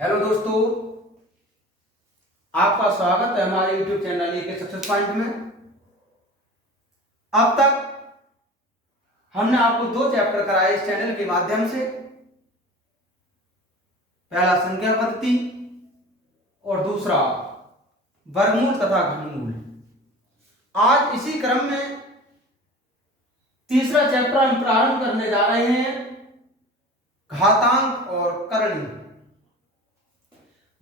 Hello दोस्तों, आपका स्वागत है हमारे YouTube चैनल के सक्सेस पॉइंट में। अब तक हमने आपको दो चैप्टर कराए इस चैनल के माध्यम से। पहला संख्या पद्धति और दूसरा वर्गमूल तथा घनमूल। आज इसी क्रम में तीसरा चैप्टर हम प्रारंभ करने जा रहे हैं, घातांक और करणी।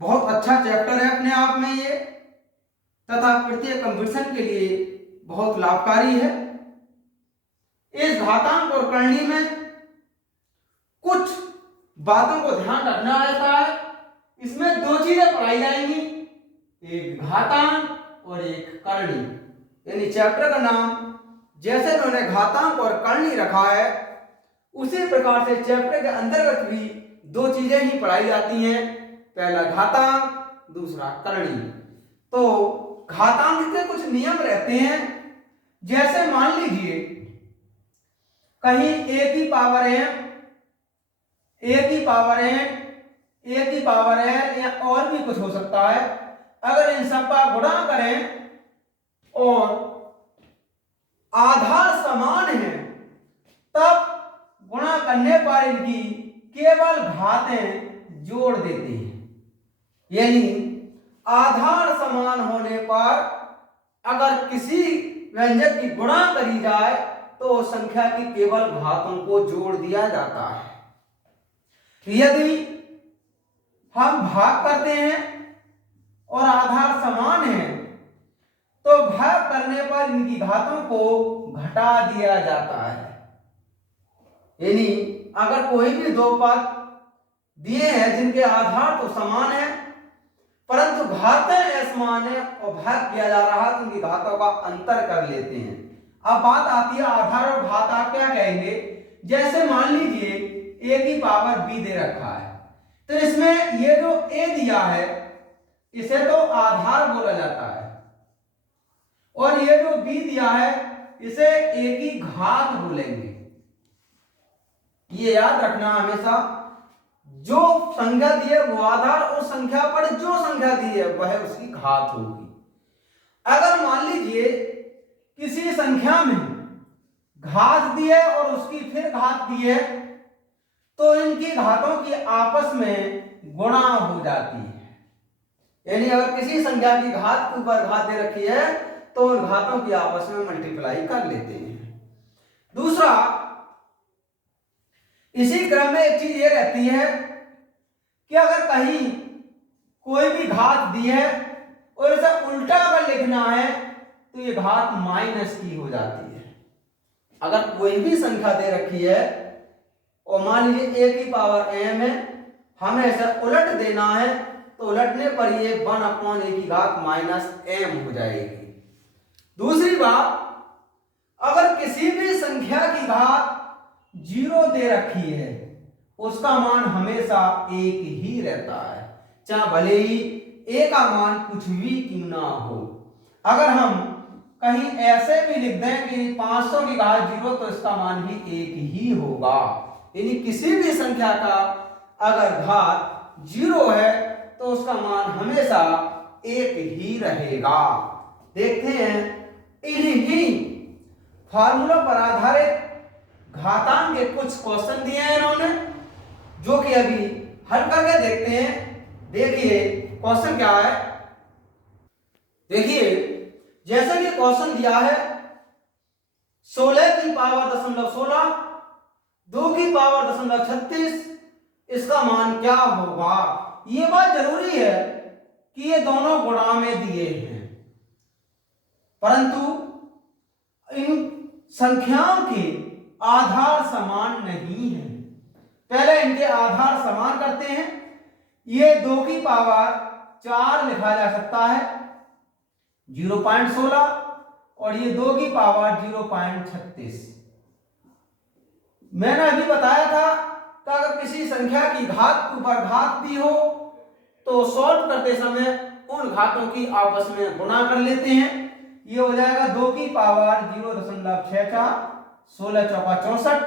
बहुत अच्छा चैप्टर है अपने आप में ये, तथा प्रत्येक कंपटीशन के लिए बहुत लाभकारी है। इस घातांक और करणी में कुछ बातों को ध्यान रखना रहता है। इसमें दो चीजें पढ़ाई जाएंगी, एक घातांक और एक करणी। यानी चैप्टर का नाम जैसे उन्होंने घातांक और करणी रखा है, उसी प्रकार से चैप्टर के अंतर्गत भी दो चीजें ही पढ़ाई जाती हैं, पहला घातांक, दूसरा करणी। तो घातांक के कुछ नियम रहते हैं। जैसे मान लीजिए कहीं a की पावर m, a की पावर n, a की पावर l या और भी कुछ हो सकता है। अगर इन सब का गुणा करें और आधार समान है, तब गुणा करने पर इनकी केवल घातें जोड़ देते हैं। यानी आधार समान होने पर अगर किसी व्यंजक की गुणा करी जाए तो संख्या की केवल घातों को जोड़ दिया जाता है। यदि हम भाग करते हैं और आधार समान है तो भाग करने पर इनकी घातों को घटा दिया जाता है। यानी अगर कोई भी दो पद दिए हैं जिनके आधार तो समान है परंतु घातें असमान है और भाग किया जा रहा है, तो उनकी घातों का अंतर कर लेते हैं। अब बात आती है आधार और घात। आप क्या कहेंगे? जैसे मान लीजिए a की पावर b दे रखा है, तो इसमें ये जो a दिया है इसे तो आधार बोला जाता है, और ये जो b दिया है इसे a की घात बोलेंगे। ये याद रखना हमेशा, जो संख्या दी है वो आधार, उस संख्या पर जो संख्या दी है वह उसकी घात होगी। अगर मान लीजिए किसी संख्या में घात दी है और उसकी फिर घात दी है, तो इनकी घातों की आपस में गुणा हो जाती है। यानी अगर किसी संख्या की घात के ऊपर घात दे रखी है तो उन घातों की आपस में मल्टीप्लाई कर लेते हैं। दूसरा, इसी क्रम में एक चीज ये रहती है कि अगर कहीं कोई भी घात दी है और इसे उल्टा कर लिखना है तो ये घात माइनस की हो जाती है। अगर कोई भी संख्या दे रखी है और मान लीजिए a की पावर m है, हमें इसे उलट देना है, तो उलटने पर ये 1/a की घात माइनस m हो जाएगी। दूसरी बात, अगर किसी भी संख्या की घात 0 दे रखी है, उसका मान हमेशा एक ही रहता है, चाहे भले ही a का मान कुछ भी क्यों ना हो। अगर हम कहीं ऐसे भी लिख दें कि 500 की घात 0, तो इसका मान भी एक ही होगा। यानी किसी भी संख्या का अगर घात 0 है तो उसका मान हमेशा एक ही रहेगा। देखते हैं इन्हीं फार्मूला पर आधारित घातांक के कुछ क्वेश्चन दिए हैं इन्होंने, जो कि अभी हल करके देखते हैं। देखिए क्वेश्चन क्या है। देखिए जैसे कि क्वेश्चन दिया है 16 की पावर 0.16, 2 की पावर 0.36, इसका मान क्या होगा। ये बात जरूरी है कि ये दोनों गुणा में दिए हैं, परंतु इन संख्याओं के आधार समान नहीं है। पहले इनके आधार समान करते हैं। ये 2 की पावर 4 लिखा जा सकता है 0.16, और ये 2 की पावर 0.36। मैंने अभी बताया था कि अगर किसी संख्या की घात के ऊपर घात दी हो तो सॉल्व करते समय उन घातों की आपस में गुणा कर लेते हैं। ये हो जाएगा 2 की पावर 0.64, 16 चौका 64,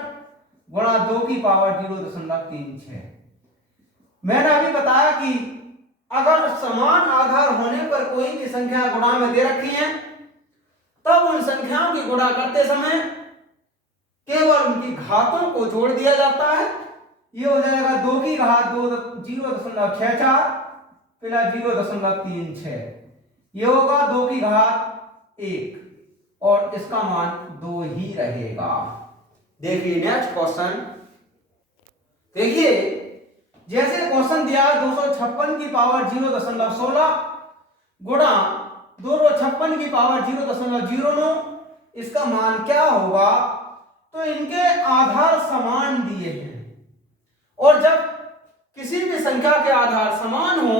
गुणा 2 की पावर 0.36। मैंने अभी बताया कि अगर समान आधार होने पर कोई भी संख्या गुणा में दे रखी है, तब उन संख्याओं की गुणा करते समय केवल उनकी घातों को जोड़ दिया जाता है। ये हो जाएगा 2 की घात 2 0.64 प्लस 0.36, ये होगा 2 की घात 1 और इसका मान 2 ही रहेगा। देखिए नेक्स्ट क्वेश्चन, देखिए जैसे क्वेश्चन दिया 256 की पावर 0.16 गुणा 256 की पावर 0.09, इसका मान क्या होगा? तो इनके आधार समान दिए हैं और जब किसी भी संख्या के आधार समान हो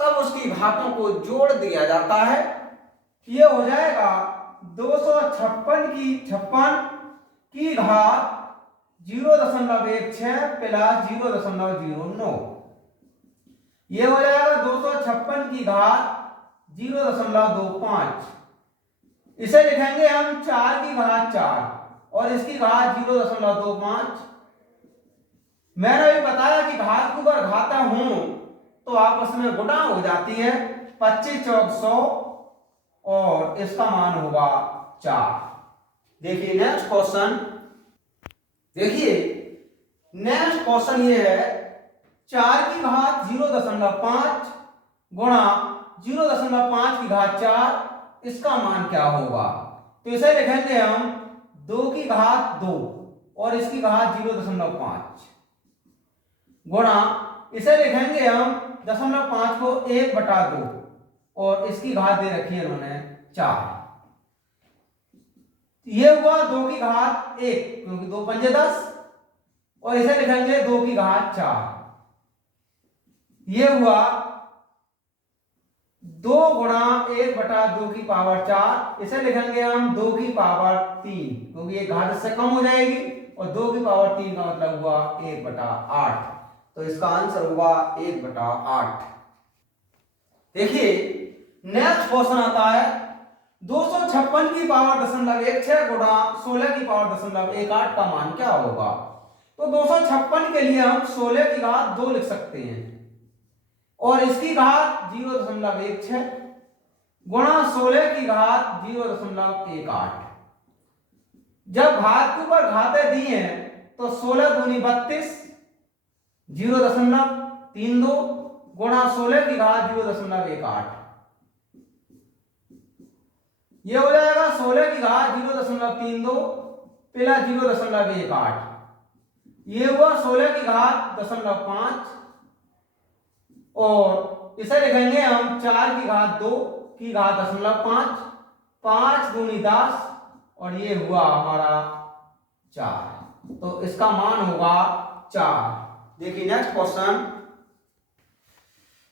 तब उसकी घातों को जोड़ दिया जाता है। ये हो जाएगा 256 की घात 0.16 प्लस 0.09, ये हो जाएगा 256 की घात 0.25, इसे लिखेंगे हम 4 की घात 4 और इसकी घात 0.25। मैंने अभी बताया कि घात के ऊपर घाता हो तो आपस में गुणा हो जाती है, 25 चौक 100 और इसका मान होगा 4। देखिए नेक्स्ट क्वेश्चन, देखिए नेक्स्ट क्वेश्चन ये है 4 की घात 0.5 गुणा 0.5 की घात 4, इसका मान क्या होगा? तो इसे लिखेंगे हम 2 की घात 2 और इसकी घात 0.5 गुणा, इसे लिखेंगे हम 0.5 को 1/2 और इसकी घात दे रखी है इन्होंने 4, ये हुआ 2 की घात 1 क्योंकि 2 पंजे 10 और इसे लिखेंगे 2 की घात 4, ये हुआ 2 गुणा 1/2 की पावर 4, इसे लिखेंगे हम 2 की पावर 3 क्योंकि ये घात इससे कम हो जाएगी और 2 की पावर 3 का मतलब हुआ 1/8, तो इसका आंसर हुआ 1/8। देखिए नेक्स्ट क्वेश्चन आता है 256 की पावर 0.16 गुणा 16 की पावर 0.18 का मान क्या होगा? तो 256 के लिए हम 16 की घात 2 लिख सकते हैं और इसकी घात 0.16 गुणा 16 की घात 0.18। जब घात के ऊपर घातें दी हैं तो 16 दूनी 32, 0.32 गुणा 16 की घात 0.18, ये हो जाएगा 16 की घात 0.32 प्लस 0.18, ये हुआ 16 की घात 0.5 और इसे लिखेंगे हम 4 की घात 2 की घात 0.5, 5 दूनी 10 और ये हुआ हमारा 4, तो इसका मान होगा 4। देखिए नेक्स्ट क्वेश्चन,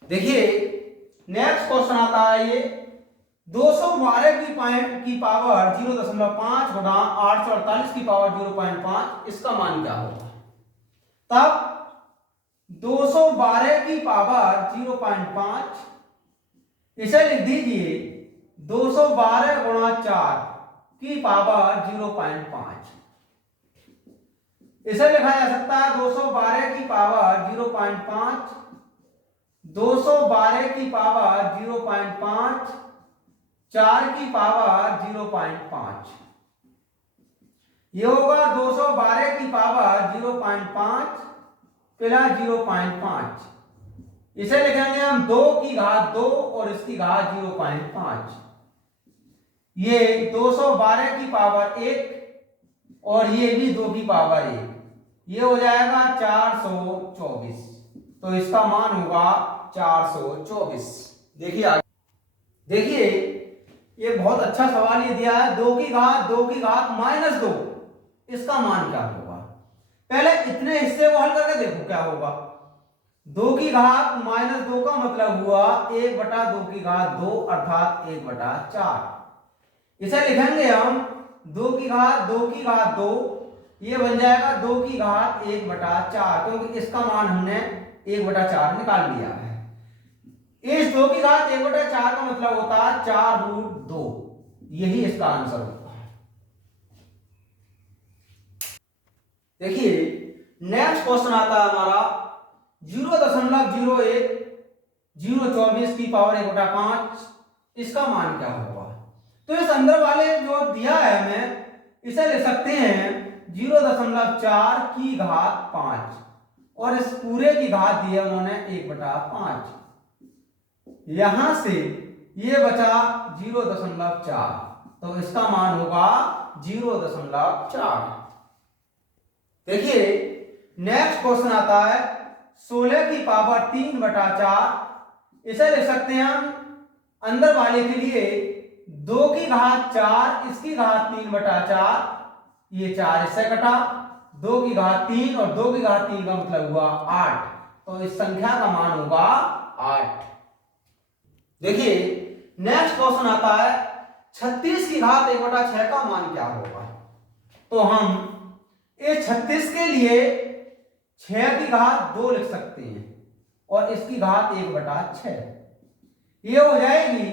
देखिए नेक्स्ट क्वेश्चन आता है ये 212 की पावर 0.5 गुणा 848 की पावर 0.5, इसका मान क्या होगा? तब 212 की पावर 0.5, इसे लिख दीजिए 212 गुणा 4 की पावर 0.5, इसे लिखा जा सकता है 212 की पावर 0.5, 212 की पावर 0.5, 4 की पावर 0.5, ये होगा 212 की पावर 0.5 प्लस 0.5, इसे लिखेंगे हम 2 की घात 2 और इसकी घात 0.5, ये 212 की पावर 1 और ये भी 2 की पावर 1, ये हो जाएगा 424, तो इसका मान होगा 424। देखिए आगे, देखिए ये बहुत अच्छा सवाल ये दिया है 2 की घात -2, इसका मान क्या होगा? पहले इतने हिस्से को हल करके देखो क्या होगा। 2 की घात -2 का मतलब हुआ 1/2 की घात 2 अर्थात 1/4, इसे लिखेंगे हम 2 की घात 2, ये बन जाएगा 2 की घात 1/4 क्योंकि इसका मान हमने 1/4 निकाल लिया है। इस 2 की घात 1/4 का मतलब होता है 4√2, यही इसका आंसर होगा। देखिए नेक्स्ट क्वेश्चन आता है हमारा 0.01 024 की पावर 1/5, इसका मान क्या होगा? तो इस अंदर वाले जो दिया है हमें, इसे ले सकते हैं 0.4 की घात 5 और इस पूरे की घात दी है उन्होंने 1/5। यहां से ये बचा 0.4, तो इसका मान होगा 0.4। देखिए नेक्स्ट क्वेश्चन आता है 16 की पावर 3/4। इसे ले सकते हैं हम अंदर वाले के लिए 2 की घात 4, इसकी घात 3/4, ये 4 इससे कटा, 2 की घात 3 और 2 की घात 3 का मतलब हुआ 8, तो इस संख्या का मान होगा 8। देखिए नेक्स्ट क्वेश्चन आता है 36 की घात 1/6 का मान क्या होगा? तो हम इस 36 के लिए 6 की घात 2 लिख सकते हैं और इसकी घात 1/6, ये हो जाएगी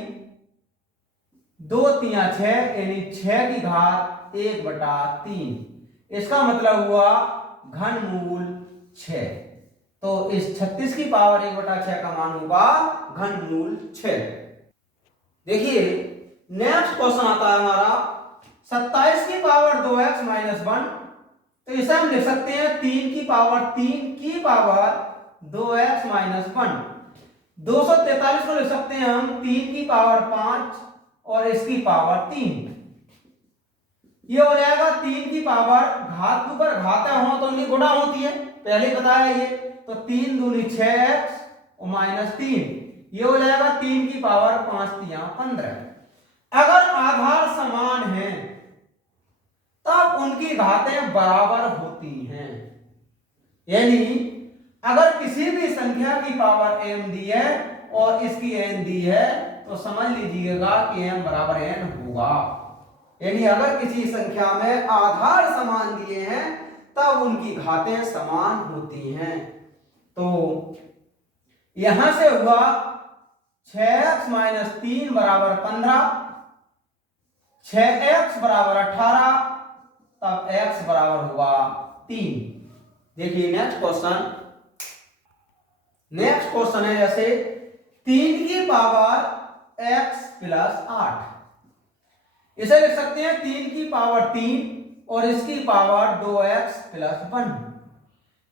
2 3 6, यानी 6 की घात 1/3, इसका मतलब हुआ घनमूल 6। तो इस 36 की पावर 1/6 का मान होगा घनमूल 6। देखिए नेक्स्ट क्वेश्चन आता है हमारा 27 की पावर 2x - 1। तो इसे हम लिख सकते हैं 3 की पावर 3 की पावर 2x - 1। 243 को लिख सकते हैं हम 3 की पावर 5 और इसकी पावर 3। ये हो जाएगा 3 की पावर, घात के ऊपर घातें हो तो उनकी गुणा होती है, पहले बताया ये। तो 3 दूनी 6x और -3, ये हो जाएगा 3 की पावर 5 3 15। अगर आधार समान है तब उनकी घातें बराबर होती हैं। यानी अगर किसी भी संख्या की पावर m दी है और इसकी n दी है तो समझ लीजिएगा कि m बराबर n होगा। यानी अगर किसी संख्या में आधार समान दिए हैं तब उनकी घातें समान होती हैं। तो यहां से हुआ 6x - 3 = 15, 6x = 18, तब x बराबर होगा 3। देखिए नेक्स्ट क्वेश्चन है जैसे 3 की पावर x + 8। इसे लिख सकते हैं 3 की पावर 3 और इसकी पावर 2x + 1।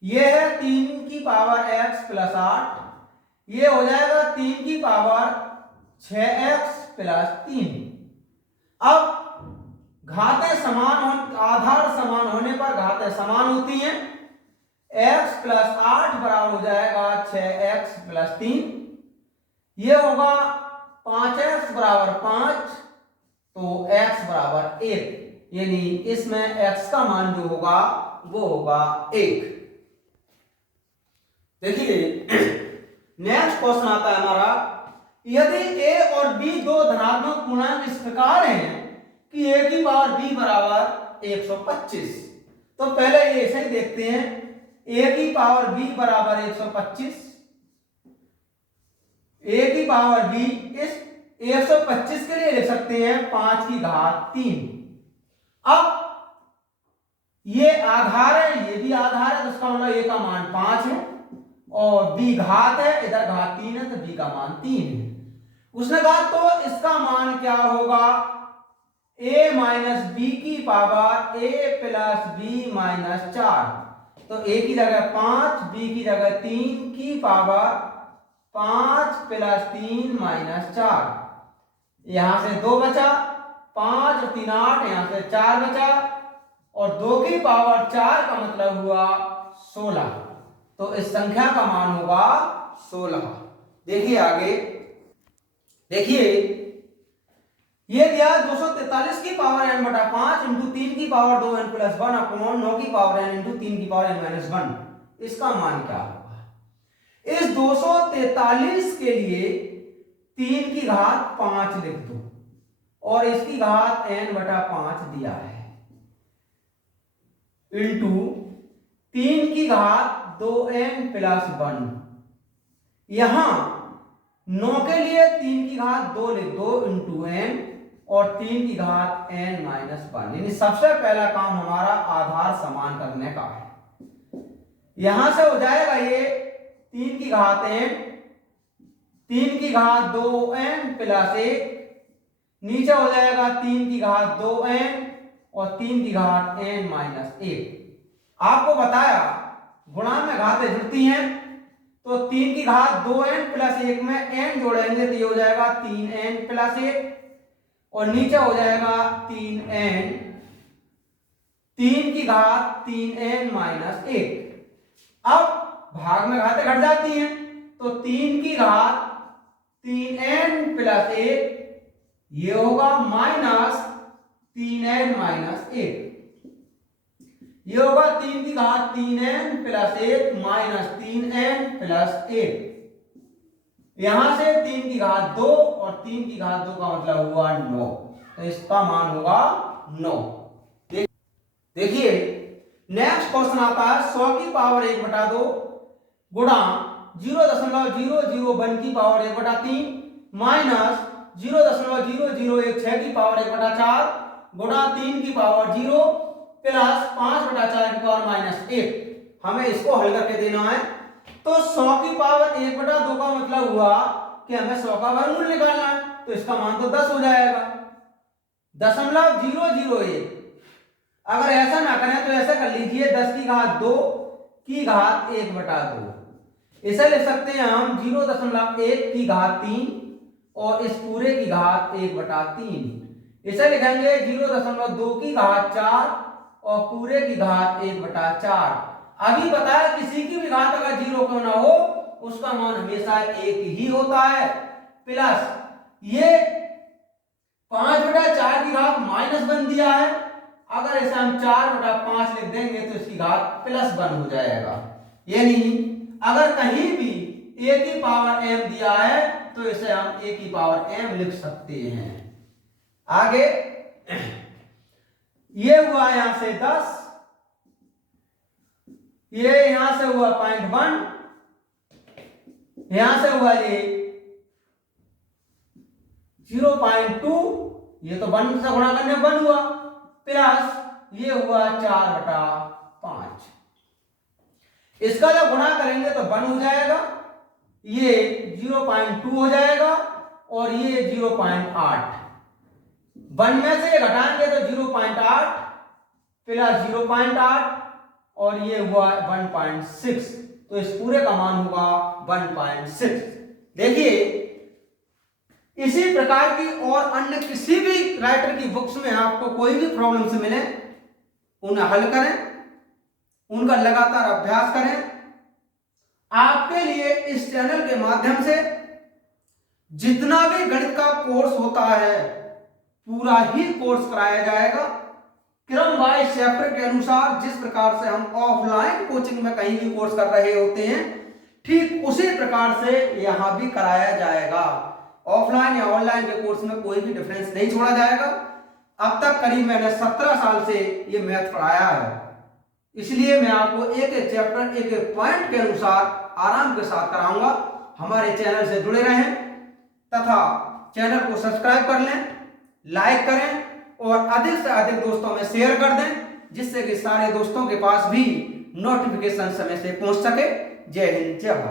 ये है 3 की पावर x + 8, ये हो जाएगा 3 की पावर 6x + 3। अब घातें समान हो, आधार समान होने पर घातें समान होती हैं। x + 8 बराबर हो जाएगा 6x + 3, ये होगा 5x = 5, तो x = 1, यानी इसमें x का मान जो होगा वो होगा 1। देखिए नेक्स्ट क्वेश्चन आता है हमारा, यदि a और b दो धनात्मक पूर्णांक इस प्रकार हैं कि a की पावर b = 125, तो पहले ये ऐसे ही देखते हैं। a की पावर b = 125, a की पावर b, इस 125 के लिए लिख सकते हैं 5 की घात 3। अब ये आधार है, ये भी आधार है, तो इसका मतलब a का मान 5 है और b घात है, इधर घात 3 है, तो b का मान 3 है। उसने कहा तो इसका मान क्या होगा? a - b की पावर a + b - 4। तो a की जगह 5, b की जगह 3 की पावर 5 + 3 - 4। यहां से 2 बचा, 5 और 3 8, यहां से 4 बचा और 2 की पावर 4 का मतलब हुआ 16। तो इस संख्या का मान होगा 16। देखिए आगे, देखिए ये दिया 243 की पावर n/5 × 3 की पावर 2n + 1 अपॉन 9 की पावर n × 3 की पावर n - 1, इसका मान क्या होगा? इस 243 के लिए 3 की घात 5 लिख दो और इसकी घात n/5 दिया है, इंटू 3 की घात 2n + 1। यहां 9 के लिए 3 की घात 2 लिख दो इंटू n और 3 की घात n - 1, यानी सबसे पहला काम हमारा आधार समान करने का है। यहां से हो जाएगा ये 3 की घात n, 3 की घात 2n प्लस 1, नीचे हो जाएगा 3 की घात 2n और 3 की घात n माइनस 1। आपको बताया गुणा में घातें जुड़ती हैं, तो 3 की घात 2n प्लस 1 में n जोड़ेंगे तो ये हो जाएगा 3n प्लस 1 और नीचे हो जाएगा 3n, 3 की घात 3n माइनस 1। अब भाग में घातें घट जाती हैं, तो 3 की घात 3n प्लस 1 ये होगा माइनस 3n माइनस 1, ये होगा 3 की घात 3n plus 1 minus 3n plus 1। यहां से 3 की घात 2 और 3 की घात 2 का मतलब हुआ 9, तो इसका मान होगा 9। देखिए नेक्स्ट क्वेश्चन आता है 100 की पावर 1/2 गुणा 0.001 की पावर 1/3 माइनस 0.0016 की पावर 1/4 गुणा 3 की पावर 0 प्लस 5/4 की पावर माइनस 1। हमें इसको हल करके देना है। तो 100 की पावर 1/2 का मतलब हुआ कि हमें 100 का वर्गमूल निकालना है, तो इसका मान तो 10 हो जाएगा। 0.001, अगर ऐसा ना करें तो ऐसा कर लीजिए 10 की घात 2 की घात 1/2, इसे ले सकते हैं हम 0.1 की घात 3 और इस पूरे की घात 1/3। इसे लिखेंगे 0.2 की घात 4 और पूरे की घात 1/4। अभी बताया किसी की भी घात अगर 0 क्यों ना हो उसका मान हमेशा 1 ही होता है। प्लस ये 5/4 की घात माइनस बन दिया है, अगर इसे हम 4/5 लिख देंगे तो इसकी घात +1 हो जाएगा। यानी अगर कहीं भी a की पावर m दिया है तो इसे हम a की पावर m लिख सकते हैं। आगे ये हुआ यहां से 10, ये यहां से हुआ 0.1, यहां से हुआ ये 0.2, ये तो 1 से गुणा करने 1 हुआ, प्लस ये हुआ 4/5। इसका जब गुणा करेंगे तो 1 हो जाएगा, ये 0.2 हो जाएगा और ये 0.8। 1 में से घटाएंगे तो 0.8 प्लस 0.8 और ये हुआ 1.6, तो इस पूरे का मान होगा 1.6। देखिए इसी प्रकार की और अन्य किसी भी राइटर की बुक्स में आपको कोई भी प्रॉब्लम्स मिले उन्हें हल करें, उनका लगातार अभ्यास करें। आपके लिए इस चैनल के माध्यम से जितना भी गणित का कोर्स होता है पूरा ही कोर्स कराया जाएगा, क्रम वाइज चैप्टर के अनुसार। जिस प्रकार से हम ऑफलाइन कोचिंग में कहीं भी कोर्स कर रहे होते हैं ठीक उसी प्रकार से यहां भी कराया जाएगा। ऑफलाइन या ऑनलाइन के कोर्स में कोई भी डिफरेंस नहीं छोड़ा जाएगा। अब तक करीब मैंने 17 साल से ये मैथ पढ़ाया है, इसलिए मैं आपको एक एक चैप्टर एक एक पॉइंट के अनुसार आराम के साथ कराऊंगा। हमारे चैनल से जुड़े रहें तथा चैनल को सब्सक्राइब कर लें, लाइक करें और अधिक से अधिक दोस्तों में शेयर कर दें, जिससे कि सारे दोस्तों के पास भी नोटिफिकेशन समय से पहुंच सके। जय हिंद, जय भारत।